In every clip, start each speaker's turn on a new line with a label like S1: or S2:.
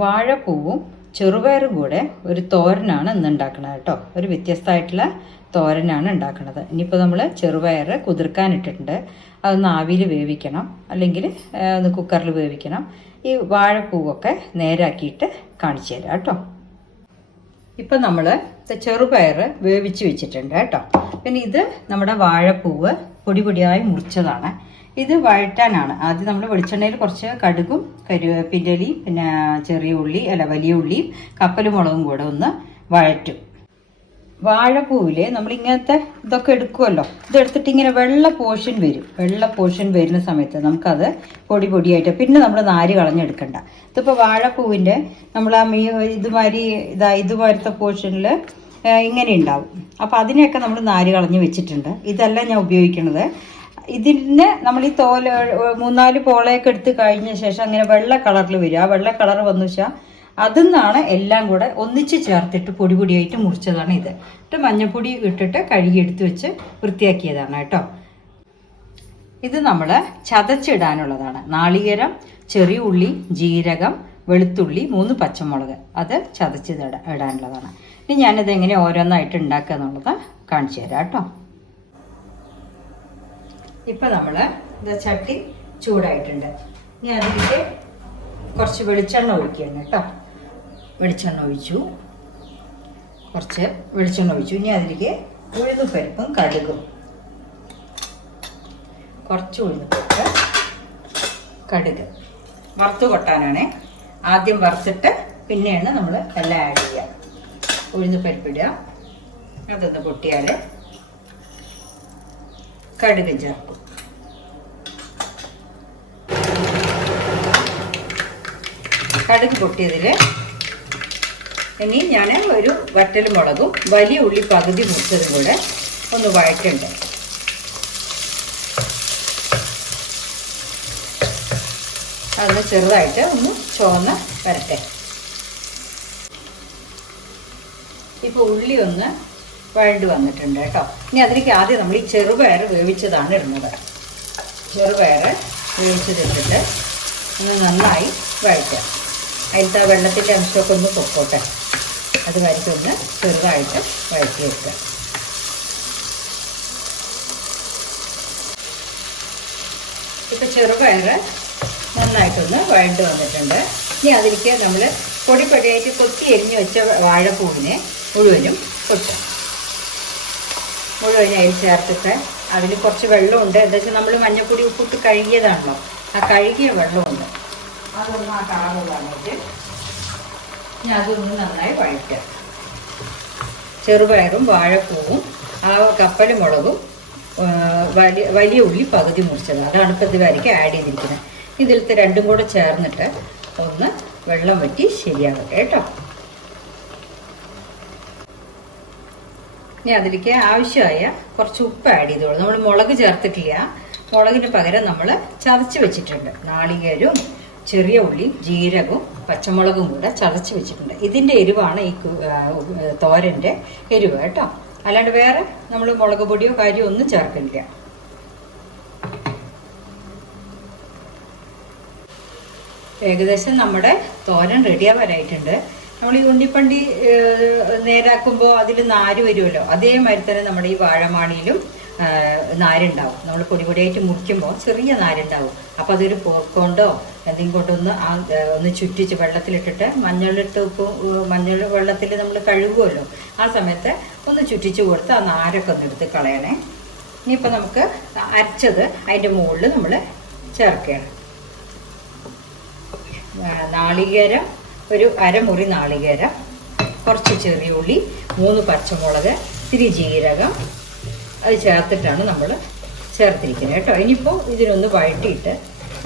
S1: വാഴപ്പൂവും ചെറുപയറും കൂടെ ഒരു തോരനാണ് ഇന്ന് ഉണ്ടാക്കുന്നത് കേട്ടോ. ഒരു വ്യത്യസ്തമായിട്ടുള്ള തോരനാണ് ഉണ്ടാക്കുന്നത് ഇനിയിപ്പോൾ നമ്മൾ ചെറുപയർ കുതിർക്കാൻ ഇട്ടിട്ടുണ്ട് അതൊന്ന് ആവിയിൽ വേവിക്കണം. അല്ലെങ്കിൽ ഒന്ന് കുക്കറിൽ വേവിക്കണം. ഈ വാഴപ്പൂവൊക്കെ നേരാക്കിയിട്ട് കാണിച്ചു തരാം കേട്ടോ. ഇപ്പം നമ്മൾ ചെറുപയർ വേവിച്ച് വെച്ചിട്ടുണ്ട് കേട്ടോ. പിന്നെ ഇത് നമ്മുടെ വാഴപ്പൂവ് പൊടി പൊടിയായി മുറിച്ചതാണ്. ഇത് വഴറ്റാനാണ്. ആദ്യം നമ്മൾ വെളിച്ചെണ്ണയിൽ കുറച്ച് കടുകും കരുവേപ്പിന്റെലിയും പിന്നെ ചെറിയ ഉള്ളി അല്ല വലിയ ഉള്ളിയും കപ്പലുമുളകും കൂടെ ഒന്ന് വഴറ്റും. വാഴപ്പൂവിൽ നമ്മൾ ഇങ്ങനത്തെ ഇതൊക്കെ എടുക്കുമല്ലോ ഇതെടുത്തിട്ട് ഇങ്ങനെ വെള്ള പോർഷൻ വരും. വെള്ള പോർഷൻ വരുന്ന സമയത്ത് നമുക്കത് പൊടി പൊടിയായിട്ട് പിന്നെ നമ്മൾ നാര് കളഞ്ഞെടുക്കണ്ട. ഇതിപ്പോൾ വാഴപ്പൂവിന്റെ നമ്മൾ ആ മീ ഇതുമാതിരി ഇതാ ഇതുമാരത്തെ പോർഷനിൽ ഇങ്ങനെ ഉണ്ടാവും. അപ്പോൾ അതിനെയൊക്കെ നമ്മൾ നാര് കളഞ്ഞ് വെച്ചിട്ടുണ്ട്. ഇതെല്ലാം ഞാൻ ഉപയോഗിക്കുന്നത് ഇതിന് നമ്മൾ ഈ തോൽ മൂന്നാൽ പോളയൊക്കെ എടുത്ത് കഴിഞ്ഞ ശേഷം അങ്ങനെ വെള്ള കളറിൽ വരും. ആ വെള്ള കളർ വന്നു വെച്ചാൽ അതിൽ നിന്നാണ് എല്ലാം കൂടെ ഒന്നിച്ച് ചേർത്തിട്ട് പൊടി പൊടിയായിട്ട് മുറിച്ചതാണ് ഇത്. എന്നിട്ട് മഞ്ഞൾപ്പൊടി ഇട്ടിട്ട് കഴുകി എടുത്ത് വെച്ച് വൃത്തിയാക്കിയതാണ് കേട്ടോ. ഇത് നമ്മൾ ചതച്ചിടാനുള്ളതാണ്. നാളികേരം ചെറിയ ഉള്ളി ജീരകം വെളുത്തുള്ളി മൂന്ന് പച്ചമുളക്. അത് ചതച്ച് ഇട- ഇടാനുള്ളതാണ്. ഇനി ഞാനിത് എങ്ങനെ ഓരോന്നായിട്ട് ഉണ്ടാക്കുക എന്നുള്ളത് കാണിച്ചു തരാം കേട്ടോ. ഇപ്പം നമ്മൾ ഇതാ ചട്ടി ചൂടായിട്ടുണ്ട്. ഇനി അതിലേക്ക് കുറച്ച് വെളിച്ചെണ്ണ ഒഴിക്കുകയാണ് കേട്ടോ. വെളിച്ചെണ്ണ ഒഴിച്ചു. കുറച്ച് വെളിച്ചെണ്ണ ഒഴിച്ചു. ഇനി അതിലേക്ക് ഉഴുന്നുപരിപ്പും കടുകും. കുറച്ച് ഉഴുന്നുപരിപ്പ് കടുക്. വറുത്ത് കൊട്ടാനാണ്. ആദ്യം വറുത്തിട്ട് പിന്നെയാണ് നമ്മൾ എല്ലാം ആഡ് ചെയ്യുക. ഉഴുന്നുപരിപ്പിടുക അതൊന്ന് പൊട്ടിയാൽ കടുക് ചേർക്കും. കടുക് പൊട്ടിയതിൽ ഇനി ഞാൻ ഒരു വറ്റൽ മുളകും വലിയ ഉള്ളി പകുതി മുറിച്ചതും കൂടെ ഒന്ന് വഴക്കണ്ട് അതൊന്ന് ചെറുതായിട്ട് ഒന്ന് ചുവന്ന് വരട്ടെ. ഇപ്പോൾ ഉള്ളി ഒന്ന് വഴണ്ട് വന്നിട്ടുണ്ട് കേട്ടോ. ഇനി അതിലേക്ക് ആദ്യം നമ്മൾ ഈ ചെറുപയർ വേവിച്ചതാണ് ഇടുന്നത്. ചെറുപയർ വേവിച്ചതിട്ടിട്ട് ഒന്ന് നന്നായി വഴറ്റുക. അതിലത്തെ ആ വെള്ളത്തിന്റെ അംശമൊക്കെ ഒന്ന് പൊക്കോട്ടെ. അത് വരയ്ക്കൊന്ന് ചെറുതായിട്ട് വഴറ്റി വെക്കുക ഇപ്പം ചെറുപയർ നന്നായിട്ടൊന്ന് വഴണ്ട് വന്നിട്ടുണ്ട്. ഇനി അതിലേക്ക് നമ്മൾ പൊടി പൊടിയായിട്ട് കൊത്തി എരിഞ്ഞ് വെച്ച വാഴപ്പൂവിനെ മുഴുവനും കൊട്ടും മുഴുവൻ അതിൽ ചേർത്തിട്ട് അതിൽ കുറച്ച് വെള്ളമുണ്ട്. എന്താ വെച്ചാൽ നമ്മൾ മഞ്ഞപ്പൊടി ഉപ്പിട്ട് കഴുകിയതാണല്ലോ. ആ കഴുകിയ വെള്ളമുണ്ട്. അതൊന്ന് ആ കളറ് ഞാൻ അതൊന്ന് നന്നായി വഴറ്റുക. ചെറുപയറും വാഴപ്പൂവും ആ കപ്പലുമുളകും വലിയ വലിയ ഉള്ളി പകുതി മുറിച്ചത്. അതാണ് ഇപ്പം ഇത് വരയ്ക്ക് ആഡ് ചെയ്തിരിക്കുന്നത്. ഇതിലത്തെ രണ്ടും കൂടെ ചേർന്നിട്ട് ഒന്ന് വെള്ളം വറ്റി ശരിയാകട്ടെ കേട്ടോ. ഇനി അതിലേക്ക് ആവശ്യമായ കുറച്ച് ഉപ്പ് ആഡ് ചെയ്തോളൂ. നമ്മൾ മുളക് ചേർത്തിട്ടില്ല. മുളകിന് പകരം നമ്മൾ ചതച്ച് വെച്ചിട്ടുണ്ട്. നാളികേരവും ചെറിയ ഉള്ളി ജീരകവും പച്ചമുളകും കൂടെ ചതച്ച് വെച്ചിട്ടുണ്ട്. ഇതിന്റെ എരിവാണ് ഈ തോരന്റെ എരിവ് കേട്ടോ. അല്ലാണ്ട് വേറെ നമ്മൾ മുളക് പൊടിയോ കാര്യമോ ഒന്നും ചേർക്കില്ല ഏകദേശം നമ്മുടെ തോരൻ റെഡിയാവാനായിട്ടുണ്ട് നമ്മൾ ഈ ഉണ്ണിപ്പണ്ടി നേരാക്കുമ്പോൾ അതിൽ നാര് വരുമല്ലോ? അതേമാതിരി തന്നെ നമ്മുടെ ഈ വാഴമാണിയിലും നാരുണ്ടാവും. നമ്മൾ പൊടി പൊടിയായിട്ട് മുറിക്കുമ്പോൾ ചെറിയ നാരുണ്ടാവും. അപ്പോൾ അതൊരു പോർക്കൊണ്ടോ എന്തെങ്കിലും കൊണ്ടൊന്ന് ആ ഒന്ന് ചുറ്റിച്ച് വെള്ളത്തിലിട്ടിട്ട് മഞ്ഞളിട്ട് ഉപ്പ് മഞ്ഞൾ വെള്ളത്തിൽ നമ്മൾ കഴുകുമല്ലോ ആ സമയത്ത് ഒന്ന് ചുറ്റിച്ച് കൊടുത്ത് ആ നാരൊക്കെ ഒന്ന് എടുത്ത് കളയണേ. ഇനിയിപ്പോൾ നമുക്ക് അരച്ചത് അതിന്റെ മുകളിൽ നമ്മൾ ചേർക്കുകയാണ്. നാളികേരം ഒരു അരമുറി നാളികേരം കുറച്ച് ചെറിയ ഉള്ളി മൂന്ന് പച്ചമുളക് ഇത്തിരി ജീരകം. അത് ചേർത്തിട്ടാണ് നമ്മൾ ചേർത്തിരിക്കുന്നത് കേട്ടോ. ഇനിയിപ്പോൾ ഇതിനൊന്ന് വഴട്ടിയിട്ട്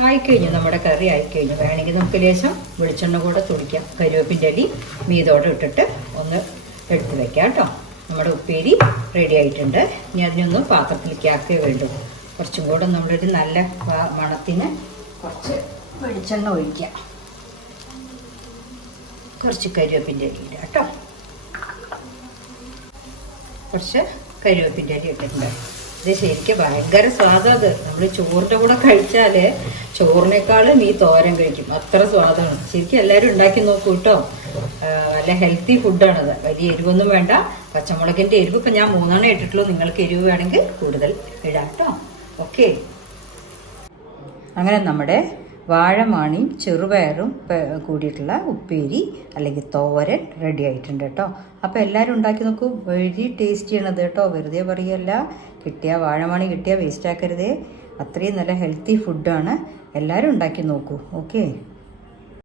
S1: ആയിക്കഴിഞ്ഞു നമ്മുടെ കറി ആയിക്കഴിഞ്ഞു. വേണമെങ്കിൽ നമുക്ക് ലേശം വെളിച്ചെണ്ണ കൂടെ തുടിക്കാം. കരിവേപ്പിന്റെ അടി മീതോടെ ഇട്ടിട്ട് ഒന്ന് എടുത്ത് വെക്കാം കേട്ടോ. നമ്മുടെ ഉപ്പേരി റെഡി ആയിട്ടുണ്ട്. ഇനി അതിനൊന്ന് പാത്രത്തിൽ ആക്കേ വേണ്ടൂ. കുറച്ചും കൂടെ നമ്മളൊരു നല്ല മണത്തിന് കുറച്ച് വെളിച്ചെണ്ണ ഒഴിക്കാം. കുറച്ച് കരിവേപ്പിന്റെ അരി ഇടാം കേട്ടോ. കുറച്ച് കരിവേപ്പിന്റെ അരി ഇട്ടിട്ടുണ്ട്. ഇത് ശരിക്കും ഭയങ്കര സ്വാദാണ് നമ്മൾ ചോറിന്റെ കൂടെ കഴിച്ചാൽ ചോറിനേക്കാളും ഈ തോരൻ കഴിക്കും. അത്ര സ്വാദാണ്. ശരിക്കും എല്ലാവരും ഉണ്ടാക്കി നോക്കൂ കേട്ടോ. നല്ല ഹെൽത്തി ഫുഡാണത് വലിയ എരിവൊന്നും വേണ്ട. പച്ചമുളകിന്റെ എരിവ് ഇപ്പം ഞാൻ മൂന്നെണ്ണം ഇട്ടിട്ടുള്ളൂ. നിങ്ങൾക്ക് എരിവ് വേണമെങ്കിൽ കൂടുതൽ ഇടാം കേട്ടോ. ഓക്കെ അങ്ങനെ നമ്മുടെ വാഴമാണിയും ചെറുപയറും കൂടിയിട്ടുള്ള ഉപ്പേരി അല്ലെങ്കിൽ തോരൻ റെഡി ആയിട്ടുണ്ട് കേട്ടോ. അപ്പോൾ എല്ലാവരും ഉണ്ടാക്കി നോക്കൂ. വെരി ടേസ്റ്റിയാണത് കേട്ടോ. വെറുതെ പറയല്ല. കിട്ടിയ വാഴമാണി കിട്ടിയ വേസ്റ്റ് ആക്കരുതേ. അത്രയും നല്ല ഹെൽത്തി ഫുഡാണ് എല്ലാവരും ഉണ്ടാക്കി നോക്കൂ. ഓക്കെ